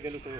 के गेलू तो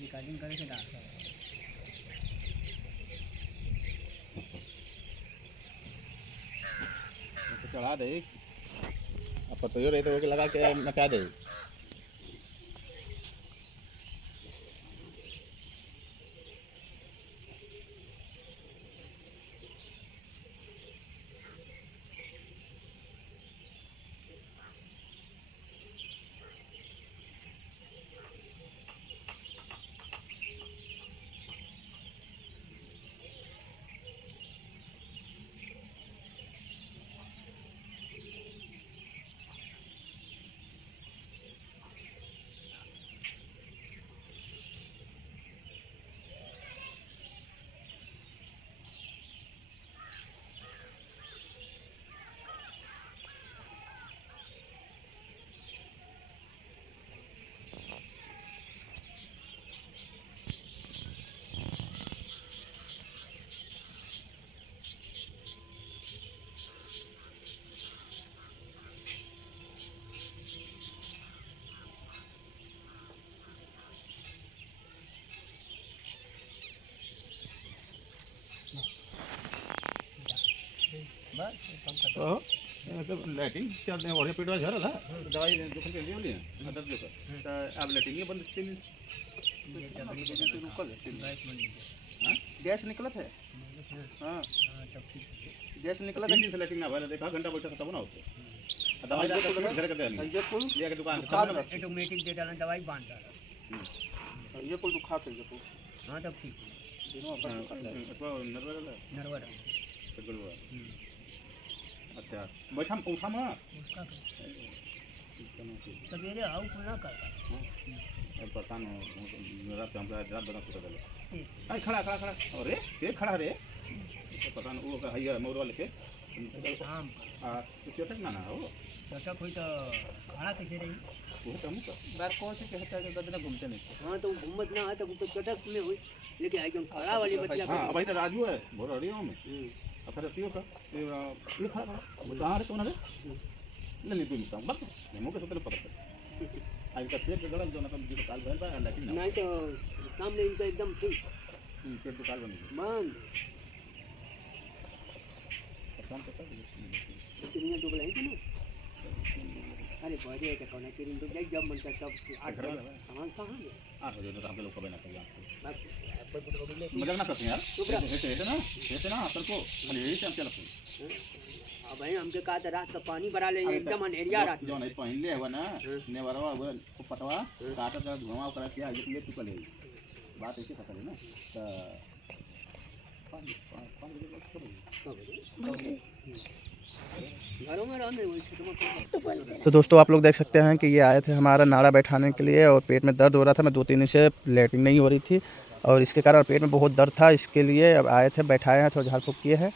रिकॉर्डिंग करे के डाल तो चढ़ा दे अब तो रहे तो लगा के नचा दे। लैटिंग चलते हैं और पेट वाला झरा था दवाई दुकान के लिए बोली अदर जो तो अब लैटिंग बंद तीन हां गैस निकला था। हां गैस निकला था कि लैटिंग ना वाला देखा घंटा बैठा तब ना होते दवाई तो घर के दे ये कुल लिया के दुकान ऑटोमेटिक दे डाला दवाई बांध डाला ये कुल दुखा थे ये कुल। हां तब ठीक दोनों तो नरवा गलवा अच्छा बैठा उठा में उसका सवेरे आओ खुला कर पता नहीं रात हमरा रात बना सुता गलो अरे खड़ा खड़ा खड़ा अरे ये खड़ा रे पता नहीं वो हैया मोर वाले के शाम तो चटक ना हो चटक हुई तो खड़ा कैसे रही वो तो मुका बार कौन से कहता है कि बिना घूमते नहीं। हां तो घूमत ना है तो चटक में हुई लेकिन एकदम खड़ा वाली बच्चा। हां भाई तो राजू है बोल रही हूं मैं अब रतियो का ये खड़ा खड़ा बाहर कौन है नहीं कोई मत बस मैं मुके से पकड़ आज का पेट गलत जो ना तो मुझे काल भर बा लेकिन नहीं तो सामने इनका एकदम ठीक पेट तो काल बन मान काम करता है कितनी तो बोला है ना अरे बड़े के कोने के दिन तो जब मन का सब 8 सामान कहां है 8 बजे तो हम लोग को बना कर बस मजाक ना करते यार ऐसे ना अपन को यही टाइम चला अब भाई हमके कहा था रात का पानी भरा ले एकदम अंधेरिया रात जो नहीं पहन ले हुआ ना ने वरवा वो पटवा काटा का धुआं करा के आगे ले चुका ले बात ऐसे पता है ना तो दोस्तों आप लोग देख सकते हैं कि ये आए थे हमारा नाड़ा बैठाने के लिए और पेट में दर्द हो रहा था। मैं 2-3 दिन से लैट्रिन नहीं हो रही थी और इसके कारण पेट में बहुत दर्द था। इसके लिए अब आए थे, बैठाए हैं, थोड़ा झाड़ फूँक किए हैं।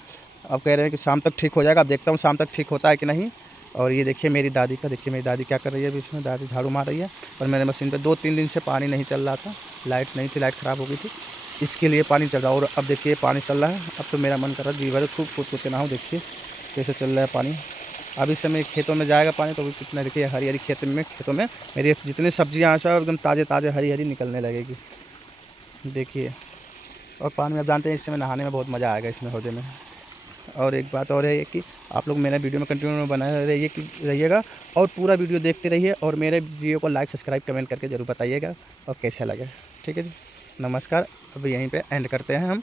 अब कह रहे हैं कि शाम तक ठीक हो जाएगा। अब देखता हूँ शाम तक ठीक होता है कि नहीं। और ये देखिए मेरी दादी का, देखिए मेरी दादी क्या कर रही है अभी इसमें। दादी झाड़ू मार रही है और मेरे मशीन पर 2-3 दिन से पानी नहीं चल रहा था, लाइट नहीं थी, लाइट ख़राब हो गई थी, इसके लिए पानी चल रहा है। और अब देखिए पानी चल रहा है। अब तो मेरा मन कर रहा है जीवर खूब कूद कूद के नहाऊं। देखिए कैसे चल रहा है पानी। अब इस समय खेतों में जाएगा पानी तो कितना, देखिए हरी हरी खेतों में मेरी जितनी सब्जियाँ हैं एकदम ताज़े ताज़े हरी हरी निकलने लगेगी, देखिए। और पानी में आप जानते हैं इस समय नहाने में बहुत मज़ा आएगा इसमें हौदे में। और एक बात और है कि आप लोग मेरे वीडियो में कंटिन्यू बनाए रहिएगा और पूरा वीडियो देखते रहिए और मेरे वीडियो को लाइक सब्सक्राइब कमेंट करके ज़रूर बताइएगा और कैसा लगे। ठीक है जी, नमस्कार। अब यहीं पे एंड करते हैं हम।